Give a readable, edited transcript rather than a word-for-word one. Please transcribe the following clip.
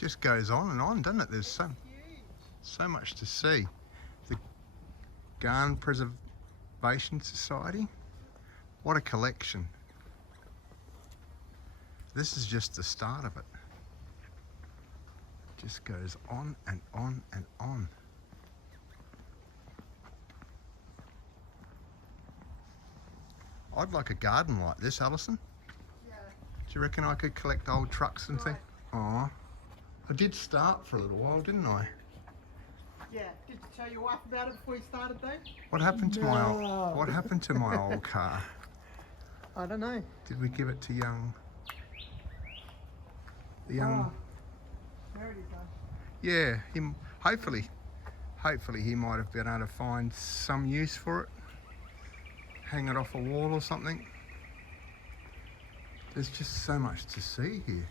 just goes on and on, doesn't it? There's so much to see. The Gahn Preservation Society. What a collection. This is just the start of it. Just goes on and on and on. I'd like a garden like this, Alison. Yeah. Do you reckon I could collect old trucks and things? Oh, I did start for a little while, didn't I? Yeah. Did you tell your wife about it before you started though? What happened to my old, what happened to my old car? I don't know. Did we give it to the young? There it is, though. Yeah, him. Hopefully he might have been able to find some use for it. Hang it off a wall or something. There's just so much to see here.